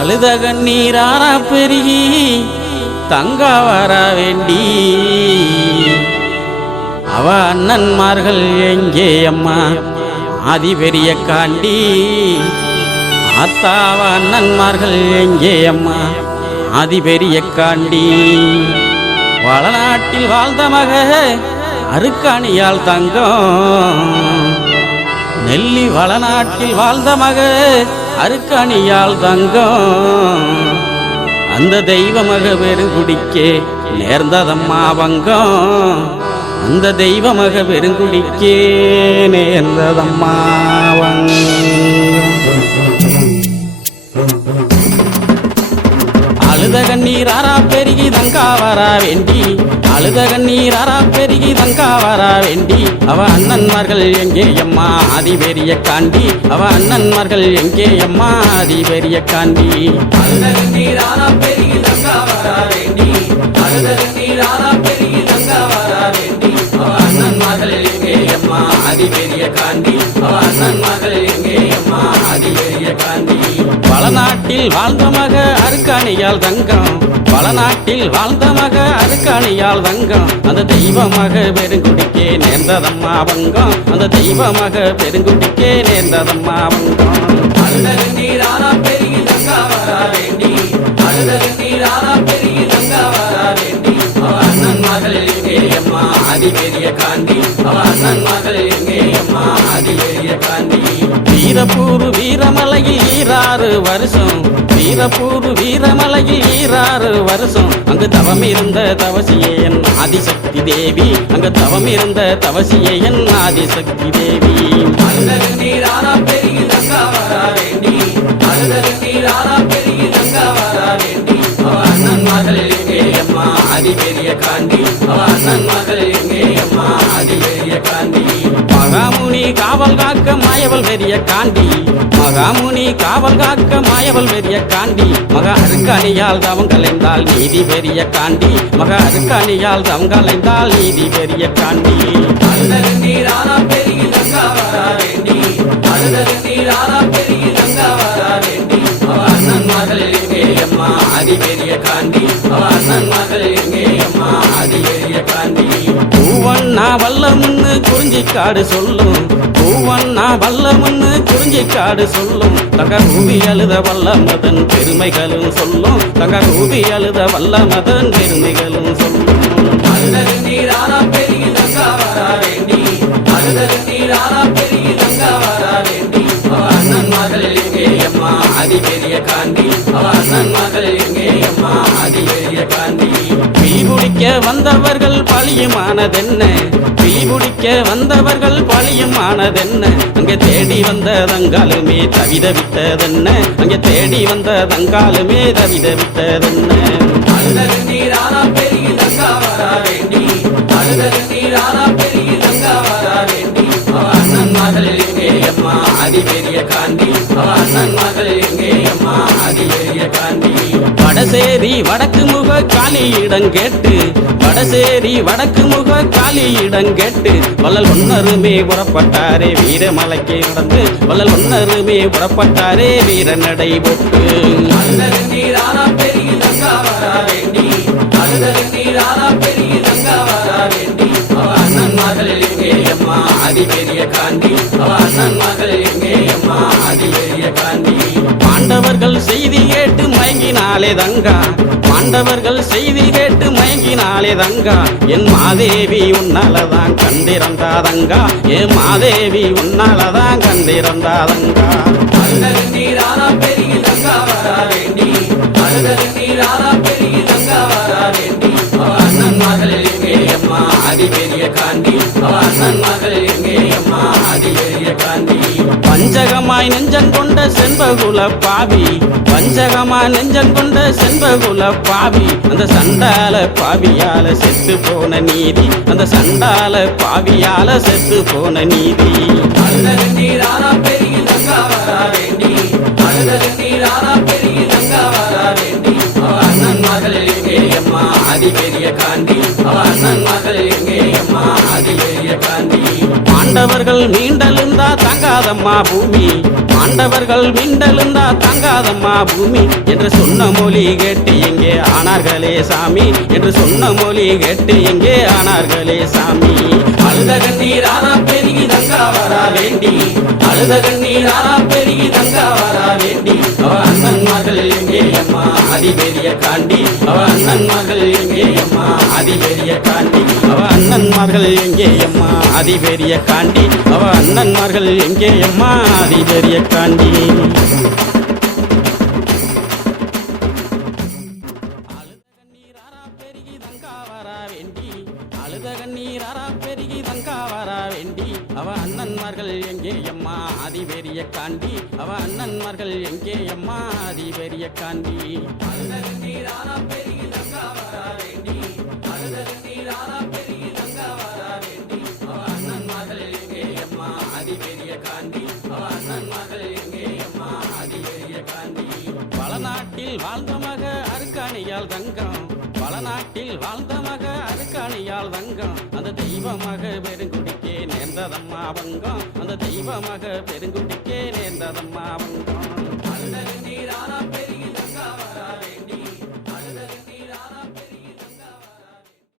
அழுத நீரான பெருகி தங்க வர வேண்டி. அவ அண்ணன்மார்கள் எங்கே அம்மா? ஆதி பெரிய காண்டி. அத்தாவ அண்ணன்மார்கள் எங்கே அம்மா? ஆதி பெரிய காண்டி. வளநாட்டில் வாழ்ந்த மக அருக்காணியால் தங்கம். நெல்லி வளநாட்டில் வாழ்ந்த மக அருக்கணியால் தங்கம். அந்த தெய்வமக பெருங்குடிக்கே நேர்ந்ததம்மா வங்கம். அந்த தெய்வமக பெருங்குடிக்கே நேர்ந்ததம்மா அழுத கண்ணீர் ஆறா பெருகி தங்கா வரா வேண்டி. அழுத கண்ணீர் ஆறா பெருகி தங்கா வரா வேண்டி. அவ அண்ணன்மார்கள் எங்கே அம்மா? ஆதி பெரிய காண்டி. அவ அண்ணன்மார்கள் எங்கே அம்மா? ஆதி பெரிய காண்டி. அழுத கண்ணீர் பெரிய காண்டி வளநாட்டில் வாழ்ந்த மக அருக்காணியால் தங்கம். வளநாட்டில் வாழ்ந்த மக அருக்காணியால் தங்கம். அந்த தெய்வ மக பெருங்குடிக்கே நேர்ந்ததம்மா வங்கம் அந்த தெய்வ மக பெருங்குடிக்கே நேர்ந்ததம்மா வங்கம் அழுத கண்ணீர் பெருகி தங்கா வரா வேண்டி பெருகி தங்கா வரா வேண்டி அண்ணன் எங்கே அம்மா? அதி பெரிய காண்டி. அவ அண்ணன் மகள் எங்கே அம்மா? அதி பெரிய வீரப்பூர் வீரமலையில் ஈராறு வருஷம். வீரப்பூர் வீரமலையில் ஈராறு வருஷம். அங்கு தவம் இருந்த தவசியே என் ஆதிசக்தி தேவி. அங்கு தவம் இருந்த தவசியே என் ஆதிசக்தி தேவி. பெருகி வரா வேண்டி. பெருகி வரா வேண்டி. அண்ணன் மகள் எங்கே அம்மா? அதி பெரிய காண்டி. அவ அண்ணன் மகள் எங்கே அம்மா? அதி பெரிய காண்டி. காவல் காக்க மாயவள் பெரிய காண்டி. மகாமுனி காவல் காக்க மாயவள் பெரிய காண்டி. மக அருக்காணியால் தவம் கலைந்தால் நீதி பெரிய காண்டி. மக அருக்காணியால் தவம் கலைந்தால் நீதி பெரிய காண்டி. அழுத பெரிய வல்லமுன்னு காடு சொல்லும். பூவண்ணா வல்லமுன்னு குறிஞ்சி காடு சொல்லும். தங்க ரூபி அழுத வல்ல மதன் பெருமைகளும் சொல்லும். தங்க ரூபி அழுத வல்ல மதன் பெருமைகளும் சொல்லும். அழுத கண்ணீர் ஆனா பெருகி தங்கா வரா வேண்டி. அழுத கண்ணீர் ஆனா தங்கா வரா வேண்டி. அண்ணன் மகள் எங்கே அம்மா? அதி பெரிய காண்டி. அவ அண்ணன் மகள் எங்கே அம்மா? அதி பெரிய காண்டி பீபுடிக்க வந்தவர்கள் பழியுமானதென்ன? குடிக்க வந்தவர்கள் பழியுமானதென்ன அங்கே தேடி வந்த தங்காலுமே தவிதவித்ததென்ன அங்கே தேடி வந்த தங்காலுமே தவிதவித்ததென்ன அழுத கண்ணீர் தங்கா வரா வேண்டி தங்கா வரா வேண்டி அண்ணன் மகள் எங்கே அம்மா? அதி பெரிய காந்தி. அண்ணன் மகள் எங்கே அம்மா? அதி பெரிய காந்தி. வடசேரி வடக்கு முக காலியிடம் கேட்டு. வடசேரி வடக்கு முக காலியிடம் கேட்டு. வள்ளல் ஒன்னருமே புறப்பட்டாரே வீரமலைக்கு நடந்து. வள்ளல் ஒன்னருமே புறப்பட்டாரே வீர நடை போட்டு பெரிய அவ அண்ணன் மகள் எங்கே அம்மா? பெரிய காண்டி பாண்டவர்கள் செய்தி கேட்டு மயங்கினாலே தங்கா. பாண்டவர்கள் செய்தி கேட்டு மயங்கினாலே தங்கா. என் மாதேவி உன்னாலதான் கண்டிருந்தாதங்கா ஏ மாதேவி உன்னாலதான் கண்டிருந்தாதங்கா அழுத கண்ணீர் தங்கா வரா வேண்டி அழுத கண்ணீர் தங்கா வரா வேண்டி அண்ணன் மகளிர் அம்மா அதி பெரிய காண்டி அண்ணன் மகளிர் வஞ்சகமாய் நெஞ்சன் கொண்ட செண்பகுல பாவி. வஞ்சகமாய் நெஞ்சன் கொண்ட செண்பகுல பாவி. அந்த சண்டால பாவியால செத்து போன நீதி. அந்த சண்டால பாவியால செத்து போன நீதி. அழுத கண்ணீர் ஆண்டவர்கள் எங்கே அம்மா மீண்டெழுந்தா தங்காத பூமி. ஆண்டவர்கள் மிண்டலுந்தா தங்காதம்மா பூமி. என்று சொன்ன மொழி கேட்டு எங்கே ஆனார்களே சாமி. என்று சொன்ன மொழி கேட்டு எங்கே ஆனார்களே சாமி. அழுத கண்ணீரானா பெருகி தங்கா வரா வேண்டி. அழுத கண்ணீரானா பெருகி தங்கா வரா வேண்டி. அவ அண்ணன் மகள் எங்கே அம்மா? அதிபெரிய காண்டி. அவ அண்ணன் மகள் எங்கே அம்மா? அண்ணன்மார்கள் எங்கே அம்மா? அதிபெரிய காண்டி. அவ அண்ணன்மார்கள் எங்கே அம்மா? அதிபெரிய காண்டி. அழுத பெருகி அவ எங்கே அம்மா? அதிபெரிய காண்டி. அவ அண்ணன்மார்கள் எங்கே அம்மா? அதிபெரிய காண்டி. அழுத பெருகி தங்கா வரா வேண்டி. அழுத கண்ணீர் நாட்டில் வாழ்ந்த மக அருக்காணியால் தங்கம் அந்த தெய்வ மக பெருங்குடிக்கே நேர்ந்ததம்மா வங்கம். அந்த தெய்வமாக பெருங்குடிக்கே நேர்ந்ததம்மா வங்கம். அழுத கண்ணீர்